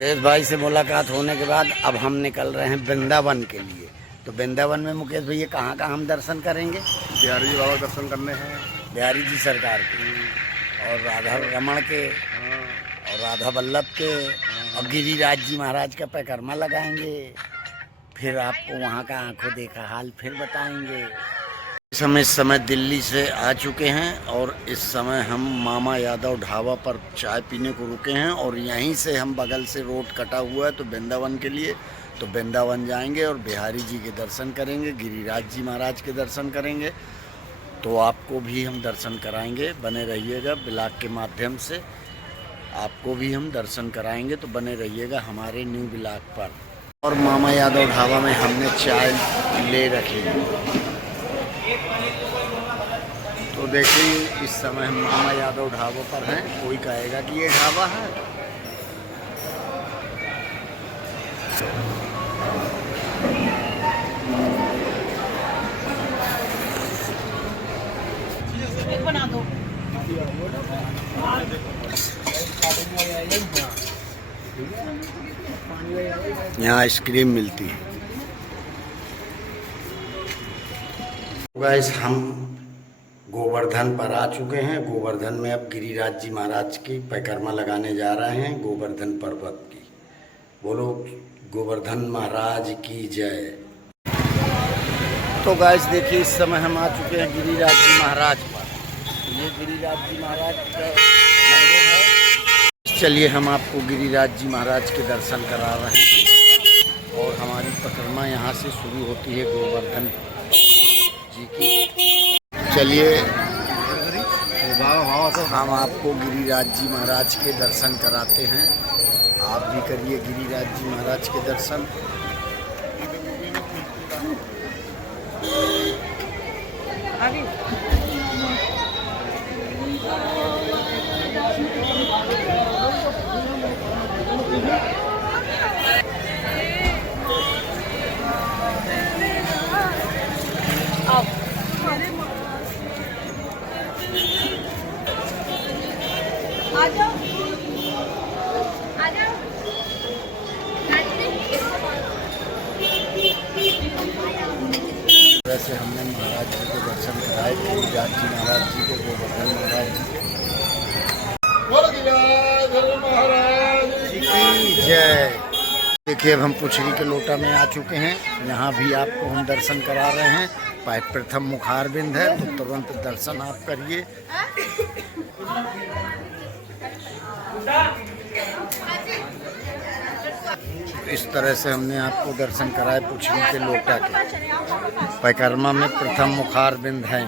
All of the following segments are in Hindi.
मुकेश भाई से मुलाकात होने के बाद अब हम निकल रहे हैं वृंदावन के लिए। तो वृंदावन में मुकेश भैया कहाँ कहाँ हम दर्शन करेंगे? बिहारी जी बाबा दर्शन करने हैं। बिहारी जी सरकार के और राधा रमण के और राधा वल्लभ के और गिरिराज जी महाराज का परिक्रमा लगाएंगे। फिर आपको वहाँ का आंखों देखा हाल फिर बताएंगे। इस समय दिल्ली से आ चुके हैं और इस समय हम मामा यादव ढाबा पर चाय पीने को रुके हैं और यहीं से हम बगल से रोड कटा हुआ है तो वृंदावन के लिए। तो वृंदावन जाएंगे और बिहारी जी के दर्शन करेंगे, गिरिराज जी महाराज के दर्शन करेंगे। तो आपको भी हम दर्शन कराएंगे, बने रहिएगा। ब्लॉग के माध्यम से आपको भी हम दर्शन कराएंगे, तो बने रहिएगा हमारे न्यू ब्लॉग पर। और मामा यादव ढाबा में हमने चाय ले रखी है। तो देखिए इस समय हम मामा यादव ढाबों पर हैं। कोई कहेगा कि ये ढाबा है। बना दो। यहाँ आइसक्रीम मिलती है। गाइस हम गोवर्धन पर आ चुके हैं। गोवर्धन में अब गिरिराज जी महाराज की परिक्रमा लगाने जा रहे हैं गोवर्धन पर्वत की। बोलो गोवर्धन महाराज की जय। तो गाइस देखिए इस समय हम आ चुके हैं गिरिराज जी महाराज पर। ये गिरिराज जी महाराज का मंदिर है। चलिए हम आपको गिरिराज जी महाराज के दर्शन करा रहे हैं और हमारी परिक्रमा यहाँ से शुरू होती है गोवर्धन जी की। चलिए हम आपको गिरिराज जी महाराज के दर्शन कराते हैं। आप भी करिए गिरिराज जी महाराज के दर्शन। वैसे हमने महाराज जी के दर्शन कराए, गिरिराज जी महाराज जी के, गोवर्धन महाराज जी की जय। देखिए अब हम पुछरी के लोटा में आ चुके हैं। यहाँ भी आपको हम दर्शन करा रहे हैं। प्रथम मुखारबिंद है तो तुरंत दर्शन आप करिए। इस तरह से हमने आपको दर्शन कराए पुछरी के लोटा के। परिक्रमा में प्रथम मुखारबिंद है।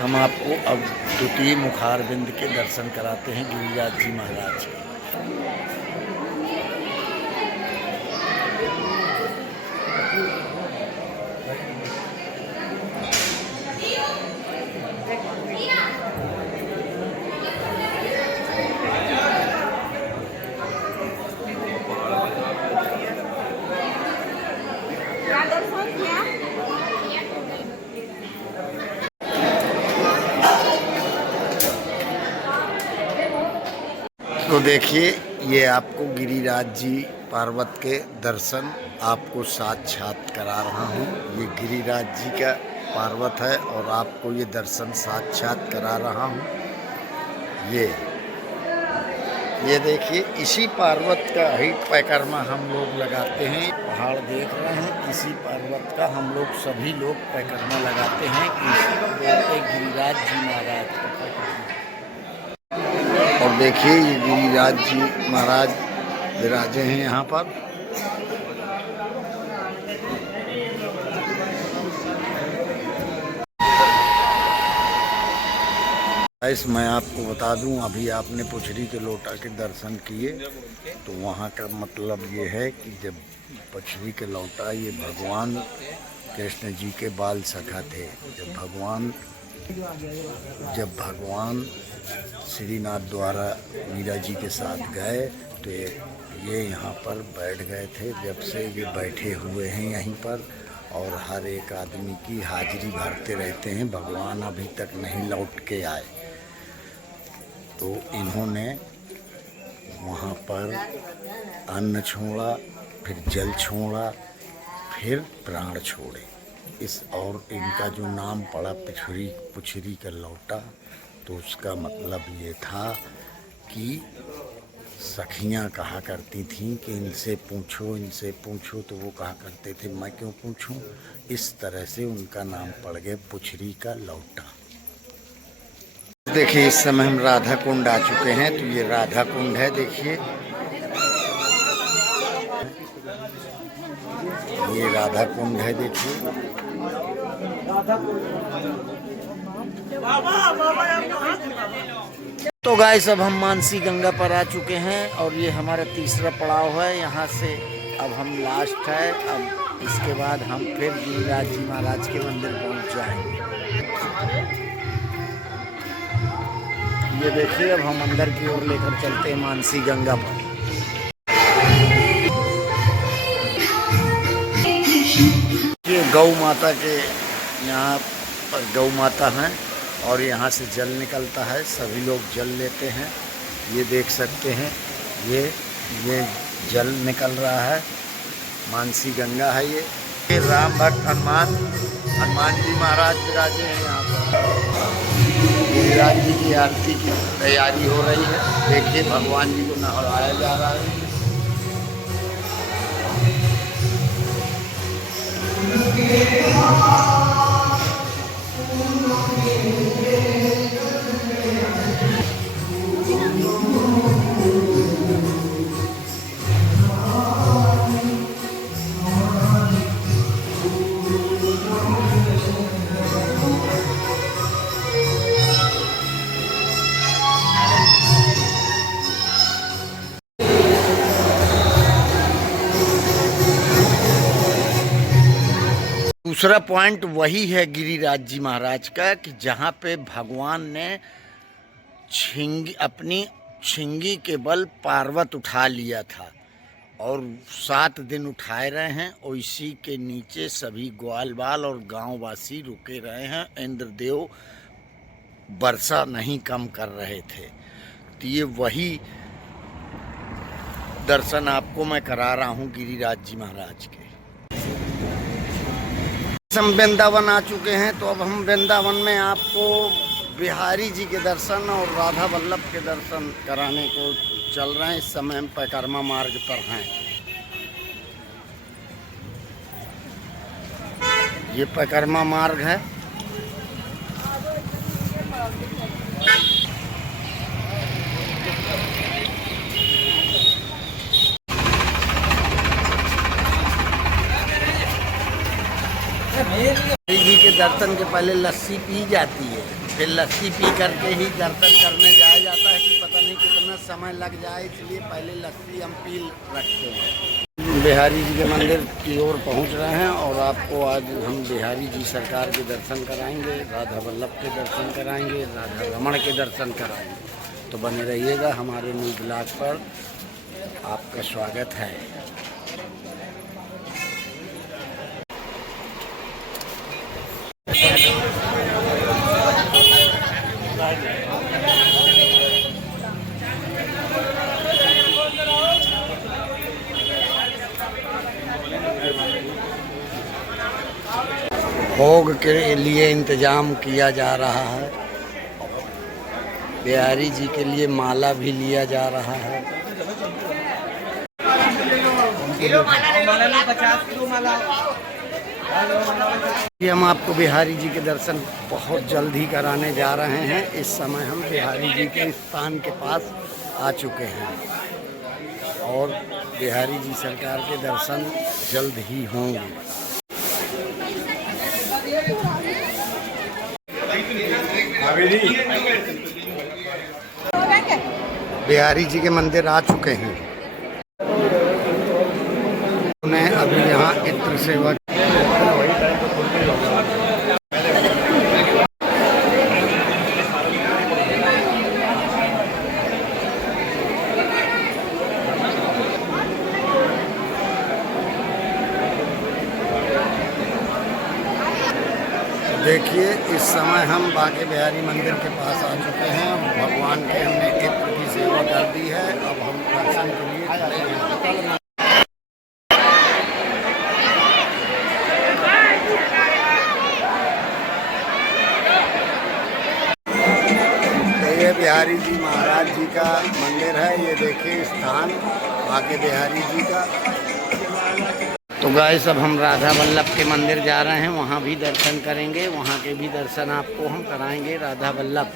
हम आपको अब द्वितीय मुखारबिंद के दर्शन कराते हैं गिरिराज जी महाराज के। तो देखिए ये आपको गिरिराज जी पर्वत के दर्शन आपको साक्षात करा रहा हूँ। ये गिरिराज जी का पर्वत है और आपको ये दर्शन साक्षात करा रहा हूँ। ये देखिए इसी पर्वत का ही परिक्रमा हम लोग लगाते हैं। पहाड़ देख रहे हैं, इसी पर्वत का हम लोग सभी लोग परिक्रमा लगाते हैं। इसी को बोलते हैं गिरिराज जी महाराज का परिक्रमा। और देखिए ये गिरिराज जी महाराज विराजे हैं यहाँ पर। इस मैं आपको बता दूं, अभी आपने पुछरी के लोटा के दर्शन किए तो वहाँ का मतलब ये है कि जब पुछरी के लोटा ये भगवान कृष्ण जी के बाल सखा थे। जब भगवान श्रीनाथ द्वारा मीरा जी के साथ गए तो ये यहाँ पर बैठ गए थे। जब से ये बैठे हुए हैं यहीं पर और हर एक आदमी की हाजिरी भरते रहते हैं। भगवान अभी तक नहीं लौट के आए तो इन्होंने वहाँ पर अन्न छोड़ा, फिर जल छोड़ा, फिर प्राण छोड़े। इस और इनका जो नाम पड़ा पुछरी का लौटा, तो उसका मतलब ये था कि सखियाँ कहा करती थीं कि इनसे पूछो, तो वो कहा करते थे मैं क्यों पूछूं। इस तरह से उनका नाम पड़ गया पुछरी का लौटा। देखिए इस समय हम राधा कुंड आ चुके हैं, तो ये राधा कुंड है। देखिए ये राधा कुंड है, देखिए। तो गाइस अब हम मानसी गंगा पर आ चुके हैं और ये हमारा तीसरा पड़ाव है। यहाँ से अब हम लास्ट है। अब इसके बाद हम फिर गिरिराज जी महाराज के मंदिर पहुँच जाएंगे। ये देखिए अब हम अंदर की ओर लेकर चलते हैं मानसी गंगा पर। ये गौ माता के यहाँ पर गौ माता हैं और यहाँ से जल निकलता है, सभी लोग जल लेते हैं। ये देख सकते हैं, ये जल निकल रहा है। मानसी गंगा है ये राम भक्त हनुमान जी महाराज विराजे हैं यहाँ पर। गिरिराज जी की आरती की तैयारी हो रही है। देखिए भगवान जी को नहलाया जा रहा है। दूसरा पॉइंट वही है गिरिराज जी महाराज का कि जहाँ पे भगवान ने अपनी छिंगी के बल पार्वत उठा लिया था और 7 दिन उठाए रहे हैं। और इसी के नीचे सभी ग्वाल बाल और गांववासी रुके रहे हैं। इंद्रदेव वर्षा नहीं कम कर रहे थे। तो ये वही दर्शन आपको मैं करा रहा हूँ गिरिराज जी महाराज के। हम वृंदावन आ चुके हैं, तो अब हम वृंदावन में आपको बिहारी जी के दर्शन और राधा वल्लभ के दर्शन कराने को चल रहे हैं। इस समय हम परिक्रमा मार्ग पर हैं। ये परिक्रमा मार्ग है। जी के दर्शन के पहले लस्सी पी जाती है, फिर लस्सी पी करके ही दर्शन करने जाया जाता है कि पता नहीं कितना समय लग जाए, इसलिए पहले लस्सी हम पी रखते हैं। बिहारी जी के मंदिर की ओर पहुंच रहे हैं और आपको आज हम बिहारी जी सरकार के दर्शन कराएंगे, राधा वल्लभ के दर्शन कराएंगे, राधा रमण के दर्शन कराएंगे। तो बने रहिएगा हमारे न्यू ब्लॉग पर। आपका स्वागत है। भोग के लिए इंतजाम किया जा रहा है। बिहारी जी के लिए माला भी लिया जा रहा है। हम आपको बिहारी जी के दर्शन बहुत जल्द ही कराने जा रहे हैं। इस समय हम बिहारी जी के स्थान के पास आ चुके हैं और बिहारी जी सरकार के दर्शन जल्द ही होंगे। बिहारी जी के मंदिर आ चुके हैं। उन्हें अभी यहाँ इत्र सेवा देखिए इस समय हम बांके बिहारी मंदिर के पास आ चुके हैं। भगवान के हमने इत्र की सेवा कर दी है। अब हम दर्शन के लिए चलते हैं। ये बिहारी जी महाराज जी का मंदिर है, ये देखिए स्थान बांके बिहारी जी का। तो गाइस अब हम राधा वल्लभ के मंदिर जा रहे हैं, वहाँ भी दर्शन करेंगे, वहाँ के भी दर्शन आपको हम कराएंगे राधा वल्लभ।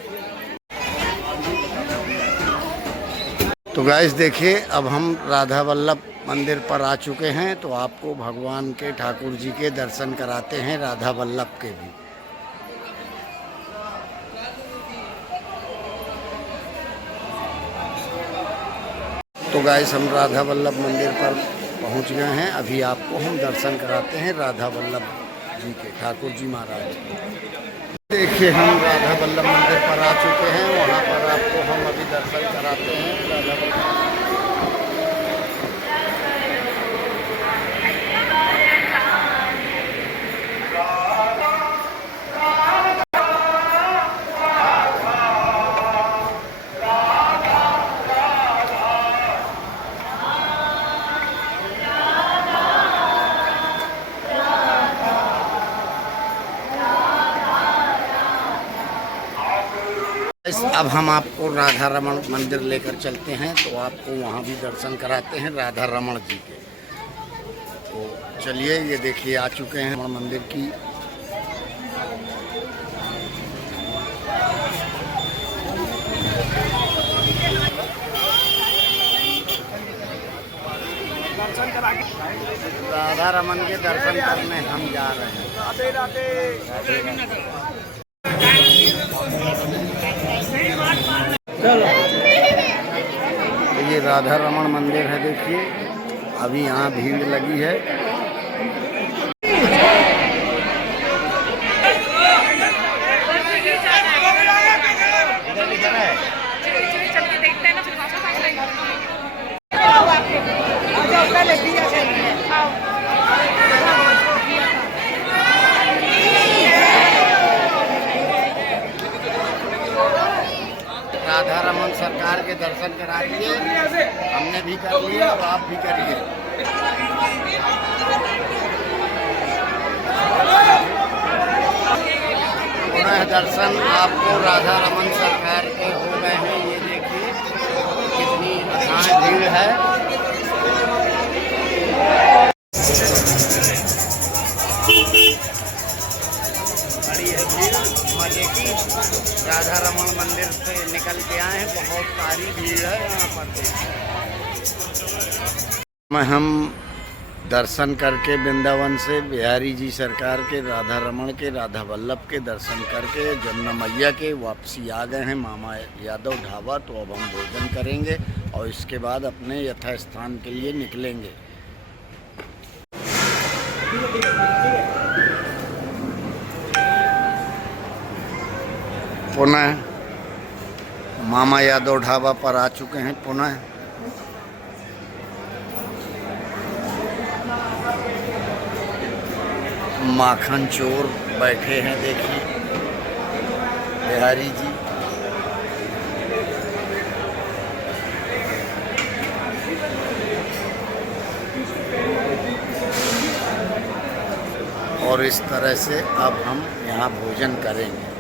तो गाइस देखिए अब हम राधा वल्लभ मंदिर पर आ चुके हैं, तो आपको भगवान के ठाकुर जी के दर्शन कराते हैं, राधा वल्लभ के भी। तो गाइस हम राधा वल्लभ मंदिर पर पहुंच गए हैं, अभी आपको हम दर्शन कराते हैं राधा वल्लभ जी के, ठाकुर जी महाराज। देखिए हम राधा वल्लभ मंदिर पर आ चुके हैं, वहां पर आपको हम अभी दर्शन कराते हैं राधा वल्लभ। अब हम आपको राधा रमण मंदिर लेकर चलते हैं, तो आपको वहाँ भी दर्शन कराते हैं राधा रमण जी के। तो चलिए ये देखिए आ चुके हैं रमण मंदिर की। राधा रमन के दर्शन करने हम जा रहे हैं। राधे राधे। तो ये राधा रमण मंदिर है, देखिए अभी यहाँ भीड़ लगी है। राधा रमन सरकार के दर्शन करा दिए, हमने भी कर लिया, अब आप भी करिए। पुनः दर्शन आपको राधा रमन सरकार के हो गए हैं। ये देखिए कितनी भीड़ है। बड़ी है भीड़ मजे की। राधा रमन मंदिर से निकल के आए हैं, बहुत सारी भीड़ है यहाँ पर। हम दर्शन करके वृंदावन से बिहारी जी सरकार के, राधा रमण के, राधा वल्लभ के दर्शन करके जमुना मैया के वापसी आ गए हैं मामा यादव ढाबा। तो अब हम भोजन करेंगे और इसके बाद अपने यथास्थान के लिए निकलेंगे। पुनः मामा यादव ढाबा पर आ चुके हैं। पुनः माखन चोर बैठे हैं, देखिए बिहारी जी। और इस तरह से अब हम यहाँ भोजन करेंगे।